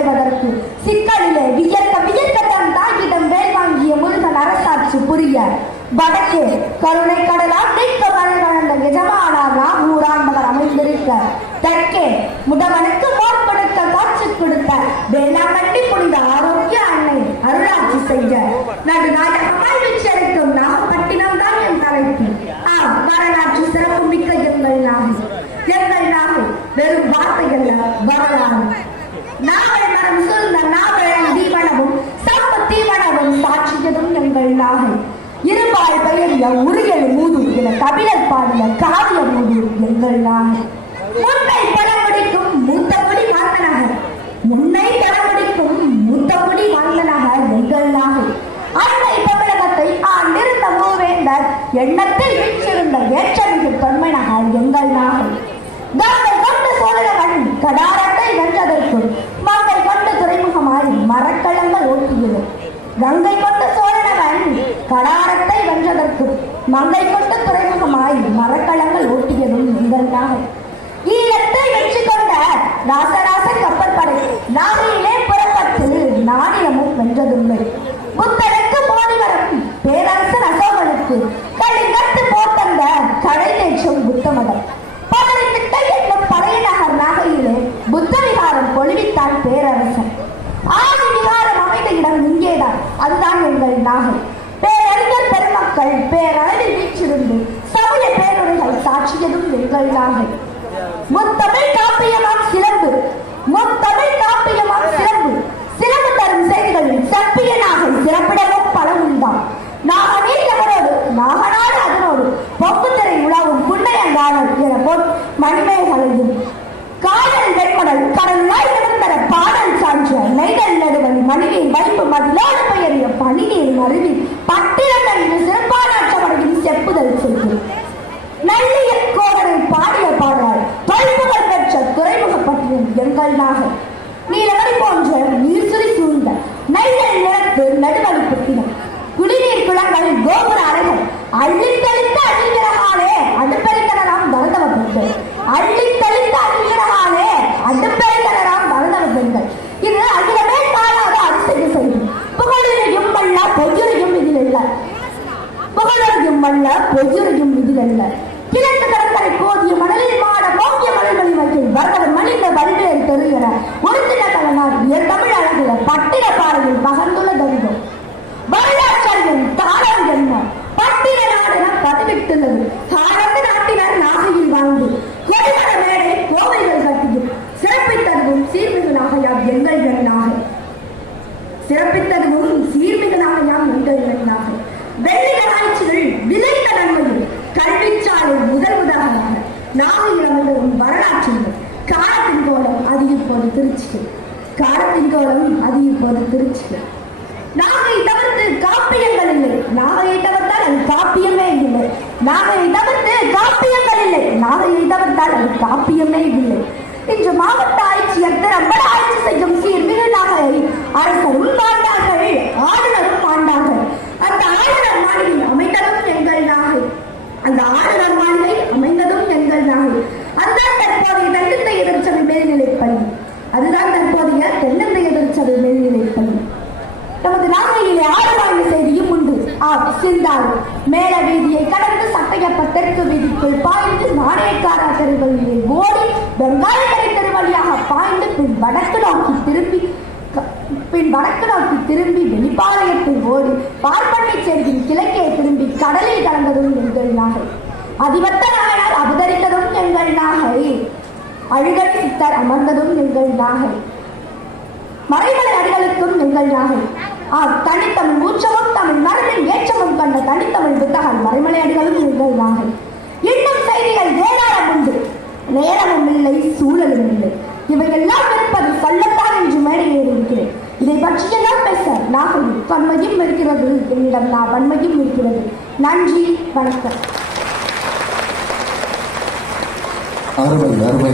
சம்ஹாரம் செய்வதற்கு சிக்கலிலே வியக்க வியர்க்க தன் தாக்கிடம் வேல் வாங்கிய முருகன் அரசாட்சி புரிய. வடக்கே கருணை கடலால் நீக்க மழை வளர்ந்த எஜமானார் ராகூரான் அமைந்திருக்க. தெற்கே முதவனுக்கு மோர் கொடுக்க காட்சி கொடுத்த வேளாங்கண்ணி புனித ஆரோக்கிய அன்னை அருளாட்சி செய்ய நடுநாயகமாய் வீச்சரிக்கும் நாகப்பட்டினம் தான் என் தலைப்பு. ஆ வரலாற்று சிறப்பு மிக்க எங்கள் நாகை எங்கள் நாகை வெறும் வார்த்தைகள் வரலாறு. நாகை மரம் சூழ்ந்த நாவழன் தீவனமும் சம்ப தீவனமும் சாட்சியதும் எங்கள் நாகை இருபால் பெயரிய உருகல் மூது என கபிலர் பாடிய காவிய மூது எங்கள் நாகை முன்னை பழமுடிக்கும் பிடிக்கும் மூத்தபடி வாழ்ந்த முன்னை பழமுடிக்கும் பிடிக்கும் மூத்தபடி வாழ்ந்த எங்கள் நாகை அன்னை தமிழகத்தை ஆண்டிருந்த மூவேந்தர் எண்ணத்தில் வீற்றிருந்த ஏற்றமிகு தொன்மை எங்கள் நாகை கங்கை கொண்டு சோழவன் கடாரத்தை வென்றதற்கு மங்கை கொண்டு துறைமுகமாய் மரக்கலங்கள் ஓட்டியது கங்கை கொண்டு சோழனவன் கடாரத்தை வென்றதற்கு மங்கை கொண்டு துறைமுகமாய் மரக்கலங்கள் ஓட்டியதும் இதற்காக ஈழத்தை வெற்றி கொண்ட ராசராச கப்பற்படை நாகையிலே புறப்பட்டு நாணயமும் வென்றதுண்டு. அதுதான் நாகை பேரறிஞர் பெருமக்கள் பேரளவில் வீற்றிருந்து சமய பேருரைகள் சாட்சியதும் எங்கள் நாகை முத்தமிழ் காப்பியமாம் சிலம்பு முத்தமிழ் காப்பியமாம் சிலம்பு. சிலம்பு தரும் செய்திகளில் செப்பிய நாகை சிறப்பிடமும் பல உண்டாம் நாகனீர் எவரோடு நாகனாடு அதனோடு பொக்குத்திரை உலாவும் புண்ணையங்கானல் என பொன் மணிமேகலையும். காதல் வெண்மடல் கடல் நாய் விழுந்தர பாடல் சான்ற நெய்தல் நடுவன் மணிநீர் வைப்பு மதிலோடு பெயரிய பனிநீர் மருவி பட்டிரங்கள் சிறப்பானாற்றமடையும் செப்புதல் செய்யும் நல்லிய கோவனை பாடிய பாடல் தொல்புகழ் பெற்ற துறைமுகப்பட்டினம் எங்கள் நாகை நீலவரி போன்ற நீர்சுரி சூழ்ந்த நெய்தல் நிலத்து நடுவழி குடிநீர் குளங்கள் கோபுர அறைகள் அள்ளித்தளித்த பொய்யறையும் இதில் அல்ல. கிழக்கு கடற்கரை போதிய மணலில் மாட போக்கிய மணல்மணி வைத்து வரதவன் மணிந்த வல்வேல் தெருகிற உறுத்தின கலனார் என் தமிழ் அழகில் பட்டின பாறையில் பகர்ந்துள்ள கோலம் இப்போது நாகை தவிர்த்து காப்பியங்கள் இல்லை. நாகையை தவிர்த்தால் அது காப்பியமே இல்லை. நாகையை தவிர்த்து காப்பியங்கள் இல்லை. நாகையை தவிர்த்தால் அது காப்பியமே இல்லை. இன்று மாவட்ட ஆட்சியர் திறம்பட ஆட்சி செய்யும் சீர்மிகு நாகை அரசரும் பாண்டார்கள் ஆளுநரும் பாண்டார்கள் அந்த ஆளுநர் மாளிகை அமைந்ததும் எங்கள் நாகை. அந்த ஆளுநர் மாளிகை அமைந்ததும் எங்கள் நாகை. அதுதான் தற்போதைய தென்னந்தை எதிர்ச்சல் மேல்நிலைப்பள்ளி. அதுதான் தற்போது ஆம் மேல வீதியை கடந்து சட்டையப்ப தெற்கு வீதிக்குள் பாய்ந்து நாணயக்காரா தெருவழியில் ஓடி வெங்காயக்கரை தெருவழியாக பாய்ந்து பின் வடக்கு நோக்கி திரும்பி பின் வடக்கு நோக்கி திரும்பி வெளிப்பாளையத்தில் ஓடி பார்ப்பனை சேர்வில் கிழக்கே திரும்பி கடலில் கலந்ததும் எங்கள் நாகை. அதிபத்த நாகனால் அவதரித்ததும் எங்கள் நாகை. அழுகல் சித்தர் அமர்ந்ததும் எங்கள் நாகை. மறைமலை அடிகளுக்கும் எங்கள் நாகை. தனித்தமிழ் ஊற்றமும் தமிழ் மரபின் ஏற்றமும் கண்ட தனித்தமிழ் புத்தகம் மறைமலை அடிகளும் எங்கள் இன்னும் செய்திகள் ஏராளம் உண்டு. நேரமும் இல்லை சூழலும் இல்லை. இவையெல்லாம் இருப்பது சொல்லத்தான் என்று மேடையில் இருக்கிறேன் இதை பற்றியெல்லாம் பேச நாகையில் வன்மையும் இருக்கிறது. என்னிடம் நான் வன்மையும் இருக்கிறது. நன்றி வணக்கம். அருமை அருமை.